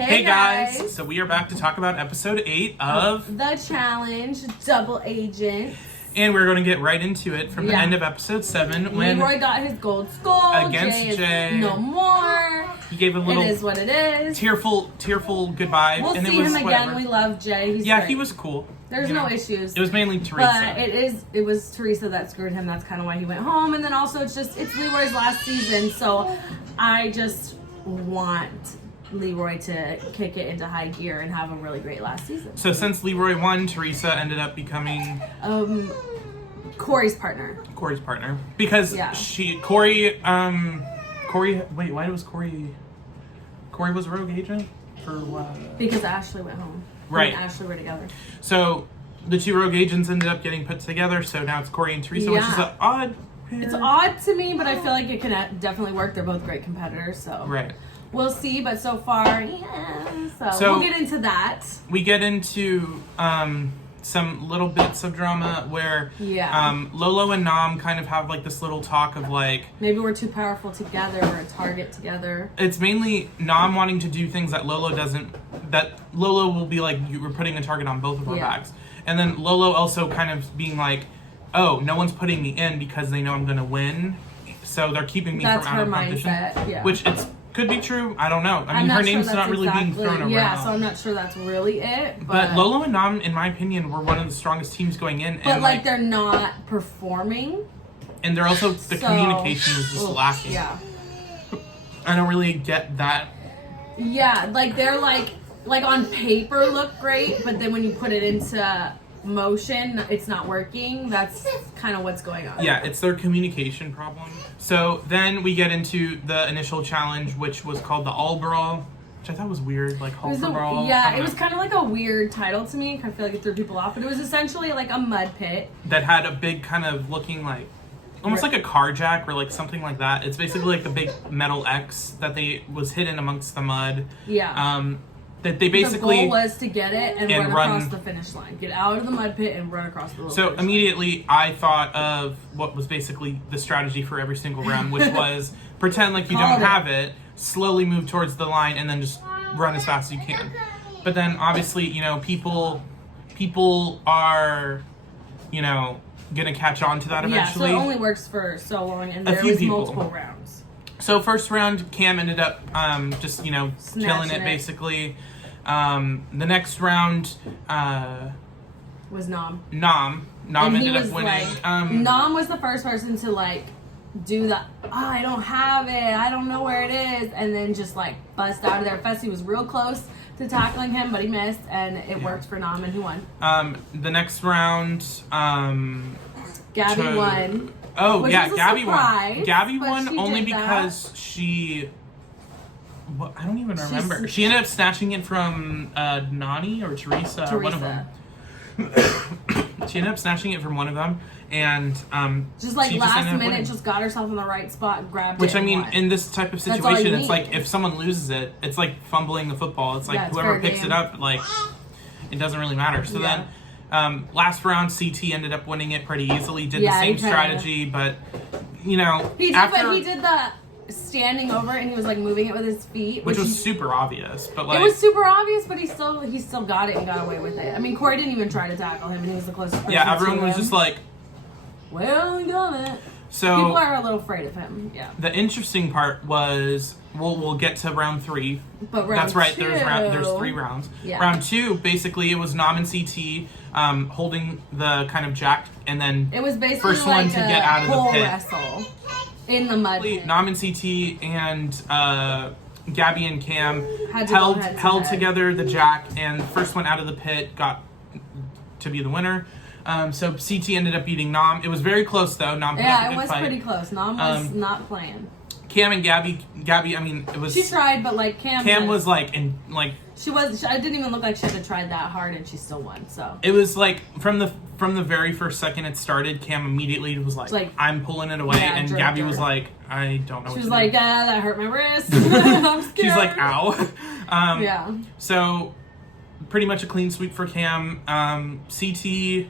Hey guys! So we are back to talk about episode 8 of The Challenge, Double Agent. And we're going to get right into it from the end of episode 7 when Leroy got his gold skull. Against Jay. No more. He gave a little It is what it is. tearful goodbye. We'll and see it was him again. whatever. We love Jay. He's Yeah, great. he was cool. There's no issues. It was mainly Teresa. But it was Teresa that screwed him. That's kind of why he went home. And then also it's Leroy's last season. So I just want Leroy to kick it into high gear and have a really great last season. So since Leroy won, Teresa ended up becoming Corey's partner. Because Corey, wait, why was Corey was a rogue agent? For what? Because Ashley went home. Right. And Ashley were together. So the two rogue agents ended up getting put together, so now it's Corey and Teresa, which is an odd pair. It's odd to me, but I feel like it can definitely work. They're both great competitors, so. Right. We'll see, but so far, So we'll get into that. We get into some little bits of drama where Lolo and Nam kind of have like this little talk of like, maybe we're too powerful together, we're a target together. It's mainly Nam wanting to do things that Lolo doesn't, that Lolo will be like, you were putting a target on both of our backs. And then Lolo also kind of being like, oh, no one's putting me in because they know I'm going to win. So they're keeping me from out of competition. Mindset, Which could be true. I don't know. I mean, her name's not really being thrown around. Yeah, so I'm not sure that's really it. But Lolo and Nam, in my opinion, were one of the strongest teams going in. But and like they're not performing. And they're also, the communication is just lacking. Yeah. I don't really get that. Yeah, like they're like on paper look great, but then when you put it into motion, it's not working. That's kind of what's going on. Yeah, it's their communication problem. So then we get into the initial challenge, which was called the All Brawl, which I thought was weird, like All Brawl. Yeah, it was kind of like a weird title to me. I feel like it threw people off, but it was essentially like a mud pit that had a big kind of looking like almost like a car jack or like something like that. It's basically like the big metal X that was hidden amongst the mud. Yeah. That they basically... The goal was to get it and run across the finish line. Get out of the mud pit and run across the So immediately I thought of what was basically the strategy for every single round, which was pretend like you don't have it, slowly move towards the line, and then just run as fast as you can. But then obviously, people are, going to catch on to that eventually. Yeah, so it only works for so long, and there was multiple rounds. So first round, Cam ended up just, killing it, basically. The next round was Nam. Nam ended up winning. Nam was the first person to do the I don't have it, I don't know where it is, and then just bust out of there. Fessy was real close to tackling him, but he missed, and it worked for Nam, and who won? The next round, Gabby won. Oh, which Gabby surprise, won. Gabby won only because she... Well, I don't even remember. She ended up snatching it from Nani or Teresa, or one of them. She ended up snatching it from one of them, and just last minute, just got herself in the right spot, grabbed it. Which, I mean, in this type of situation, it's like if someone loses it, it's like fumbling the football. It's like whoever picks it up, it doesn't really matter. So then... last round, CT ended up winning it pretty easily. Did the same strategy, but he did the standing over it, and he was moving it with his feet, which was super obvious. But it was super obvious, but he still got it and got away with it. I mean, Corey didn't even try to tackle him, and he was the closest person. Yeah, everyone was just like, "Well, he got it." So people are a little afraid of him. Yeah. The interesting part was, we'll get to round 3. But round that's right. Two, there's 3 rounds. Yeah. Round 2, basically, it was Nam and CT holding the kind of jack, and then it was basically first one to get out of the pit. Wrestle in the mud pit. Nam and CT and Gabby and Cam held together the jack, and the first one out of the pit got to be the winner. So CT ended up beating Nam. It was very close though. Nam put up a good fight. Yeah, it was pretty close. Nam was not playing. Cam and Gabby, I mean, it was... She tried, but Cam was I didn't even look like she had to try that hard, and she still won, so... It was from the very first second it started, Cam immediately was like I'm pulling it away, and Gabby was like, I don't know what to do. She was like, that hurt my wrist. I'm scared. She's like, ow. Yeah. So, pretty much a clean sweep for Cam. CT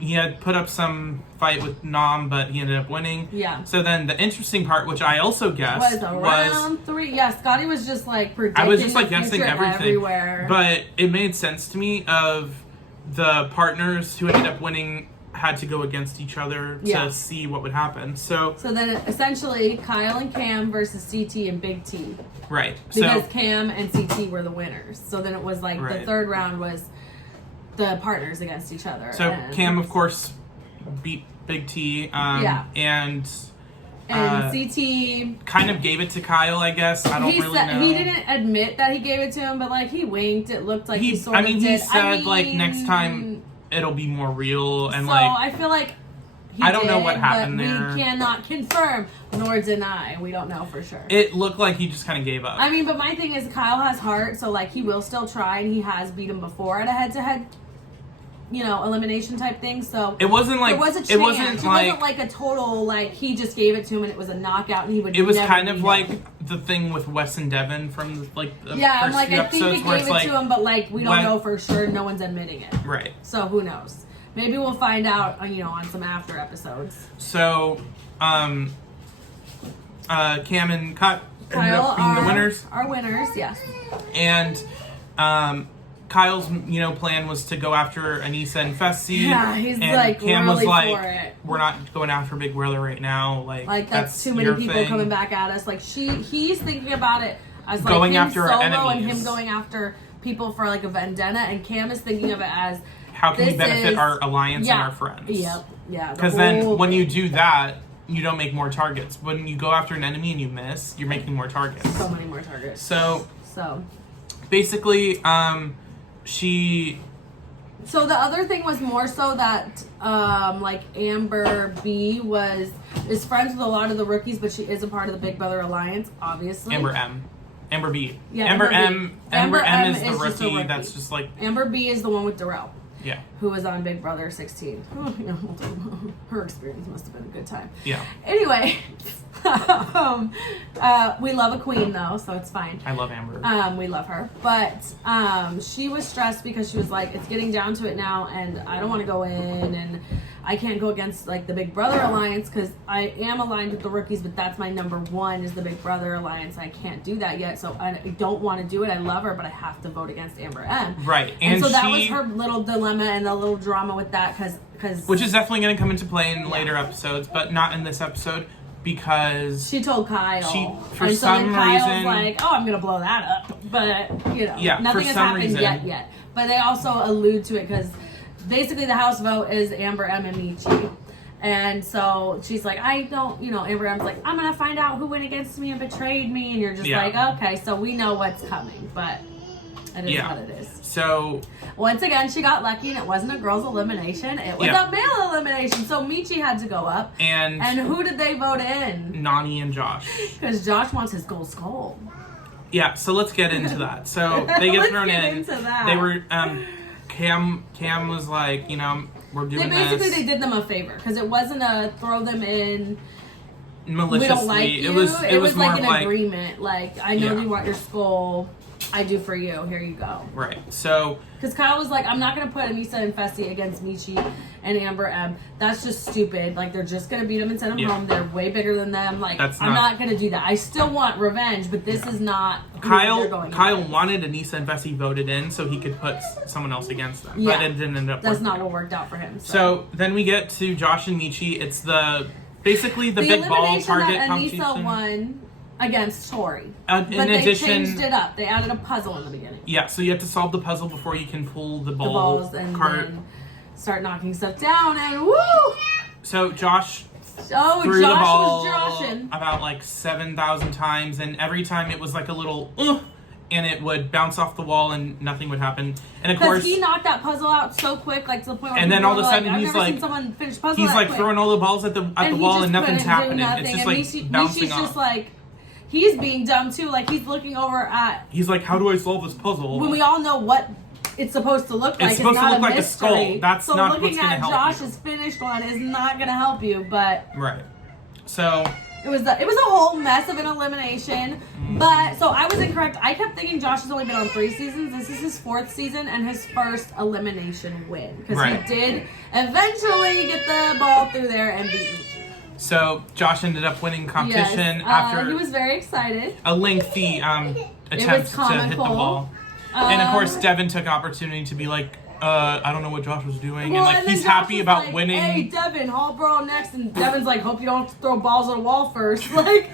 he had put up some fight with Nam, but he ended up winning. Yeah. So then the interesting part, which I also guessed, was round 3. Yeah, Scotty was just like predicting. I was just like the guessing future everything. everywhere. But it made sense to me of the partners who ended up winning had to go against each other Yeah. to see what would happen. So then essentially Kyle and Cam versus CT and Big T. right. Because So Cam and CT were the winners. So then it was like the Right. third round was the partners against each other. so and, Cam of course beat Big T. Yeah. And CT kind of gave it to Kyle, I guess. I don't really know. He didn't admit that he gave it to him, but like he winked. It looked like he sort of did. He said like next time it'll be more real and so like I feel like he I don't know did, what happened but there. We cannot confirm nor deny. We don't know for sure. It looked like he just kind of gave up. I mean, but my thing is Kyle has heart, so like he will still try, and he has beat him before at a head-to-head, elimination type thing. So it wasn't like there was a chance. it wasn't like a total like he just gave it to him and it was a knockout and he would. It was never kind of beat like him. the thing with Wes and Devin from the I'm first like few I think episodes it where gave it's it to him, but like we don't know for sure. No one's admitting it. Right. So who knows? Maybe we'll find out. On some after episodes. So, Cam and Cut ended Kyle up being the winners. Our winners, yes. And Kyle's plan was to go after Anissa and Fessy. Yeah, he's and like Cam really was like, for it. "We're not going after Big Brother right now. Like that's too many your people thing." coming back at us. Like he's thinking about it as like Going him after our solo and enemies. him going after people for like a vendetta, and Cam is thinking of it as How can we this benefit is- our alliance yeah, and our friends? Yep, yeah. Because then when you do that, you don't make more targets. When you go after an enemy and you miss, you're making more targets. so many more targets. So So basically, she. So the other thing was more so that like Amber B is friends with a lot of the rookies, but she is a part of the Big Brother Alliance, obviously. Amber M. Amber B. Yeah, Amber Amber M. B. Amber Amber M M is the is just a rookie. rookie. That's just like Amber B is the one with Darrell, yeah. who was on Big Brother 16. Her experience must have been a good time. Yeah. Anyway, we love a queen though, so it's fine. I love Amber. We love her, but she was stressed because she was like, it's getting down to it now, and I don't want to go in, and I can't go against like the Big Brother Alliance because I am aligned with the rookies, but that's my number one is the Big Brother Alliance. I can't do that yet, so I don't want to do it. I love her, but I have to vote against Amber M. Right, and so that was her little dilemma and the little drama with that because which is definitely going to come into play in later episodes, but not in this episode because she told Kyle. For and so then some Kyle's reason, like, "Oh, I'm gonna blow that up," but Yeah, nothing for has some happened reason. yet. But they also allude to it because basically the house vote is Amber M and Michi. And so she's like, I don't, Amber M's like, I'm gonna find out who went against me and betrayed me, and you're just Yeah. like, okay, so we know what's coming, but it is what it is. So Once again, she got lucky, and it wasn't a girls' elimination; it was Yeah. a male elimination. So Michi had to go up, and who did they vote in? Nani and Josh. Because Josh wants his gold skull. Yeah, so let's get into that. So they get Let's thrown get in. into that. They were Cam was like, we're doing They did them a favor because it wasn't a throw them in. maliciously. We don't like you. It was more like an like agreement. Like I know Yeah. you want your skull. I do for you. Here you go. right. So Because Kyle was like, I'm not gonna put Anissa and Fessy against Michi and Amber M. That's just stupid. Like they're just gonna beat them and send them Yeah. home. They're way bigger than them. Like That's I'm not- not gonna do that. I still want revenge, but this is not. who they're Kyle going against. wanted Anissa and Fessy voted in so he could put someone else against them, Yeah. but it didn't end up. That's working. not what worked out for him. So then we get to Josh and Michi. It's basically the big ball elimination target that Anissa competition. won against Tori. In But they addition, changed it up. They added a puzzle in the beginning. yeah. So you have to solve the puzzle before you can pull the The ball balls and cart. then start knocking stuff down and woo! So Josh Oh, threw the ball Josh was joshing. about like 7,000 times, and every time it was like a little, and it would bounce off the wall, and nothing would happen. And of Because course, he knocked that puzzle out so quick, like to the point where And then people all of a were sudden like, I've he's never like- seen someone finish puzzle he's that like quick. throwing all the balls at the And he wall, just and nothing's couldn't do happening. nothing. It's just And like Mishi's bouncing just off. like, he's being dumb too. Like he's looking over at He's like, how do I solve this puzzle? when we all know what it's supposed to look like. It's supposed to not look like a mystery. skull. That's so not looking what's gonna at help Josh's finished one is not going to help you. But Right. So it was a whole mess of an elimination. But so I was incorrect. I kept thinking Josh has only been on 3 seasons. This is his 4th season and his first elimination win. Because Right. he did eventually get the ball through there and beat me. So Josh ended up winning competition Yes. after He was very excited. a lengthy attempt to hit the comical. ball. And of course, Devin took opportunity to be like, I don't know what Josh was doing. Well, and like then he's Josh happy was about like, winning. Hey, Devin, Hall brawl next. And Devin's like, hope you don't throw balls at a wall first. Like,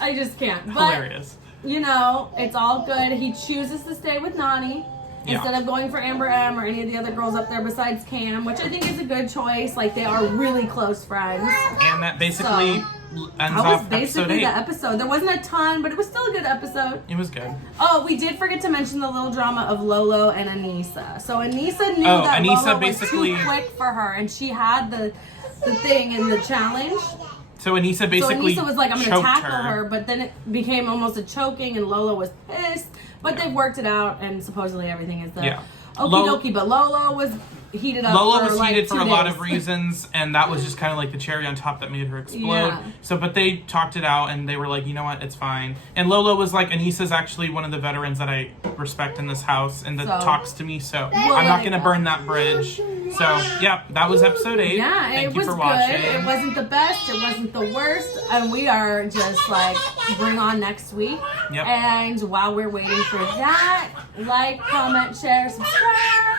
I just can't. But, Hilarious. you know, it's all good. He chooses to stay with Nani Yeah. instead of going for Amber M or any of the other girls up there besides Cam, which I think is a good choice. Like, they are really close friends. And that basically ends That was off episode basically 8. the episode. There wasn't a ton, but it was still a good episode. It was good. Oh, we did forget to mention the little drama of Lolo and Anissa. So Anissa knew Oh, that Anissa Lolo basically- was too quick for her, and she had the thing in the challenge. So Anissa basically So Anissa was like, I'm going to choked tackle her, but then it became almost a choking, and Lolo was pissed. But they've worked it out, and supposedly everything is the Yeah. okie dokie. But Lolo was heated up. Lola for was like heated for 2 a lot days. of reasons, and that was just kind of like the cherry on top that made her explode. Yeah. So, but they talked it out, and they were like, you know what, it's fine. And Lola was like, Anissa's actually one of the veterans that I respect in this house, and that So- talks to me, so We'll I'm let not it going to go. burn that bridge. So, yeah, that was episode 8. Yeah, Thank it you was for good. watching. It wasn't the best. It wasn't the worst. And we are just like, bring on next week. Yep. And while we're waiting for that, like, comment, share, subscribe.